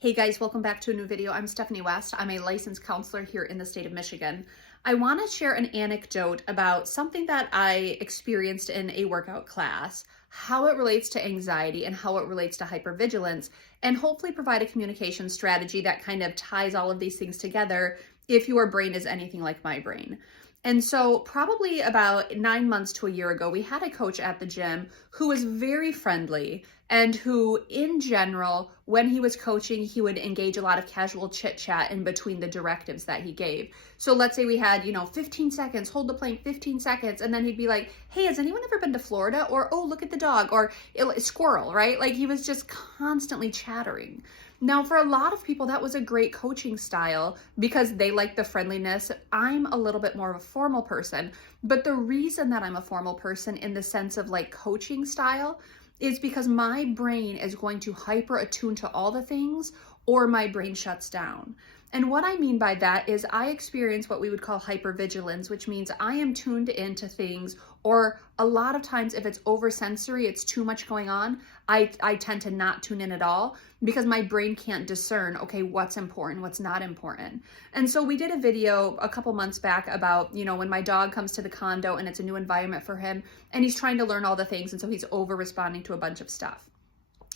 Hey guys, welcome back to a new video. I'm Stephanie West. I'm a licensed counselor here in the state of Michigan. I want to share an anecdote about something that I experienced in a workout class, how it relates to anxiety and how it relates to hypervigilance, and hopefully provide a communication strategy that kind of ties all of these things together if your brain is anything like my brain. And so probably about 9 months to a year ago, we had a coach at the gym who was very friendly and who, in general, when he was coaching, he would engage a lot of casual chit chat in between the directives that he gave. So let's say we had, 15 seconds, hold the plank 15 seconds. And then he'd be like, hey, has anyone ever been to Florida? Or, oh, look at the dog, or squirrel, right? Like he was just constantly chattering. Now, for a lot of people, that was a great coaching style because they like the friendliness. I'm a little bit more of a formal person, but the reason that I'm a formal person in the sense of like coaching style is because my brain is going to hyper attune to all the things or my brain shuts down. And what I mean by that is I experience what we would call hypervigilance, which means I am tuned into things, or a lot of times if it's oversensory, it's too much going on, I tend to not tune in at all because my brain can't discern, okay, what's important, what's not important. And so we did a video a couple months back about, when my dog comes to the condo and it's a new environment for him and he's trying to learn all the things, and so he's over responding to a bunch of stuff.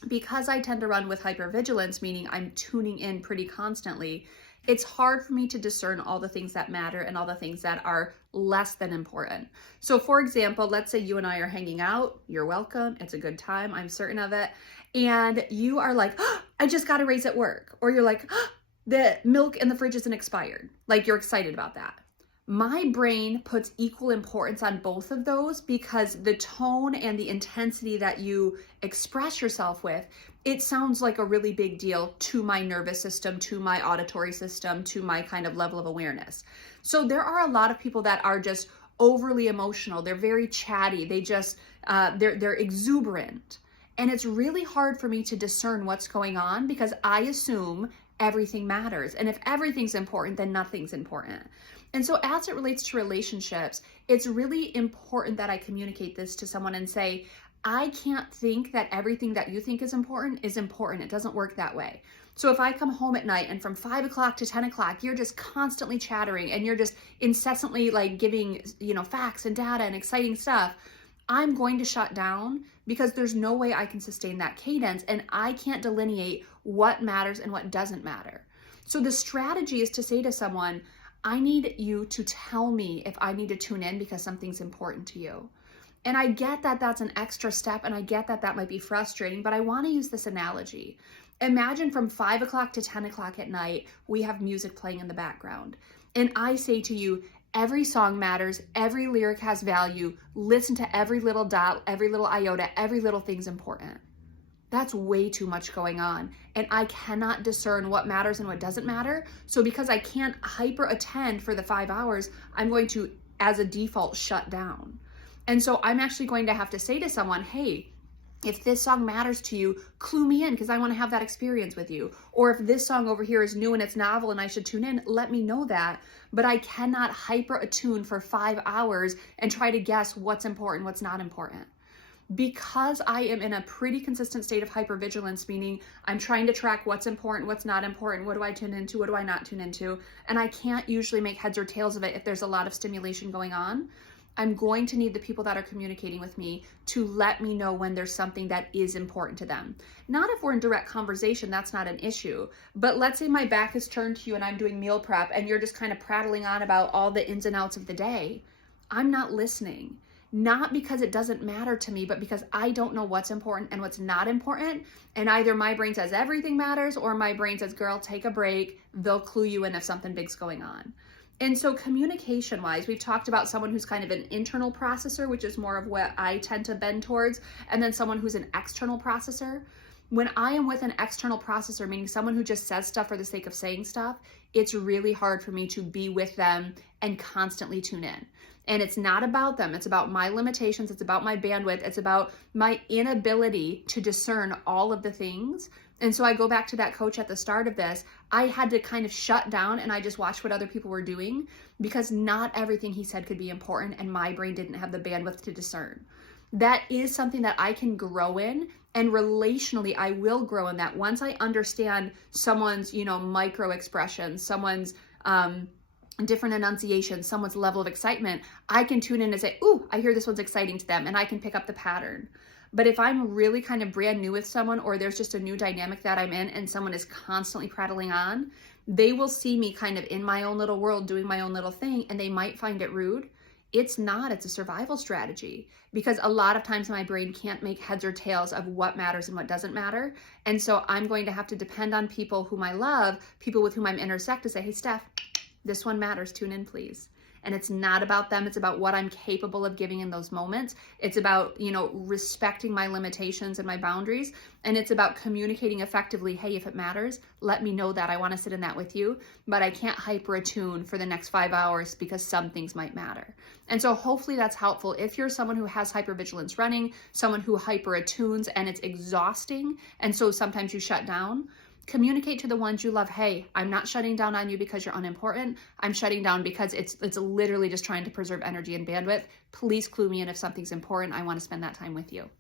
Because I tend to run with hypervigilance, meaning I'm tuning in pretty constantly, it's hard for me to discern all the things that matter and all the things that are less than important. So for example, let's say you and I are hanging out, you're welcome, it's a good time, I'm certain of it, and you are like, oh, I just got a raise at work, or you're like, oh, the milk in the fridge isn't expired, like you're excited about that. My brain puts equal importance on both of those because the tone and the intensity that you express yourself with, it sounds like a really big deal to my nervous system, to my auditory system, to my kind of level of awareness. So there are a lot of people that are just overly emotional. They're very chatty. They just, they're exuberant. And it's really hard for me to discern what's going on because I assume everything matters. And if everything's important, then nothing's important. And so as it relates to relationships, it's really important that I communicate this to someone and say, I can't think that everything that you think is important is important. It doesn't work that way. So if I come home at night and from 5 o'clock to 10 o'clock, you're just constantly chattering and you're just incessantly like giving, facts and data and exciting stuff, I'm going to shut down because there's no way I can sustain that cadence and I can't delineate what matters and what doesn't matter. So the strategy is to say to someone, I need you to tell me if I need to tune in because something's important to you. And I get that that's an extra step and I get that that might be frustrating, but I want to use this analogy. Imagine from 5 o'clock to 10 o'clock at night, we have music playing in the background. And I say to you, every song matters, every lyric has value, listen to every little dot, every little iota, every little thing's important. That's way too much going on. And I cannot discern what matters and what doesn't matter. So because I can't hyper attend for the 5 hours, I'm going to, as a default, shut down. And so I'm actually going to have to say to someone, hey, if this song matters to you, clue me in because I want to have that experience with you. Or if this song over here is new and it's novel and I should tune in, let me know that. But I cannot hyper attune for 5 hours and try to guess what's important, what's not important. Because I am in a pretty consistent state of hypervigilance, meaning I'm trying to track what's important, what's not important, what do I tune into, what do I not tune into, and I can't usually make heads or tails of it if there's a lot of stimulation going on, I'm going to need the people that are communicating with me to let me know when there's something that is important to them. Not if we're in direct conversation, that's not an issue, but let's say my back is turned to you and I'm doing meal prep and you're just kind of prattling on about all the ins and outs of the day. I'm not listening. Not because it doesn't matter to me, but because I don't know what's important and what's not important. And either my brain says everything matters or my brain says, girl, take a break. They'll clue you in if something big's going on. And so communication wise, we've talked about someone who's kind of an internal processor, which is more of what I tend to bend towards, and then someone who's an external processor. When I am with an external processor, meaning someone who just says stuff for the sake of saying stuff, it's really hard for me to be with them and constantly tune in. And it's not about them. It's about my limitations. It's about my bandwidth. It's about my inability to discern all of the things. And so I go back to that coach at the start of this. I had to kind of shut down and I just watched what other people were doing because not everything he said could be important and my brain didn't have the bandwidth to discern. that is something that I can grow in. And relationally, I will grow in that once I understand someone's, micro expressions, someone's different enunciation, someone's level of excitement. I can tune in and say, ooh, I hear this one's exciting to them, and I can pick up the pattern. But if I'm really kind of brand new with someone, or there's just a new dynamic that I'm in and someone is constantly prattling on, they will see me kind of in my own little world doing my own little thing, and they might find it rude. It's not, it's a survival strategy, because a lot of times my brain can't make heads or tails of what matters and what doesn't matter. And so I'm going to have to depend on people whom I love, people with whom I'm intersect, to say, hey, Steph, this one matters, tune in, please. And it's not about them, it's about what I'm capable of giving in those moments. It's about, respecting my limitations and my boundaries. And it's about communicating effectively, hey, if it matters, let me know that. I want to sit in that with you, but I can't hyper attune for the next 5 hours because some things might matter. And so hopefully that's helpful. If you're someone who has hypervigilance running, someone who hyper attunes and it's exhausting, and so sometimes you shut down, communicate to the ones you love, hey, I'm not shutting down on you because you're unimportant. I'm shutting down because it's literally just trying to preserve energy and bandwidth. Please clue me in if something's important. I want to spend that time with you.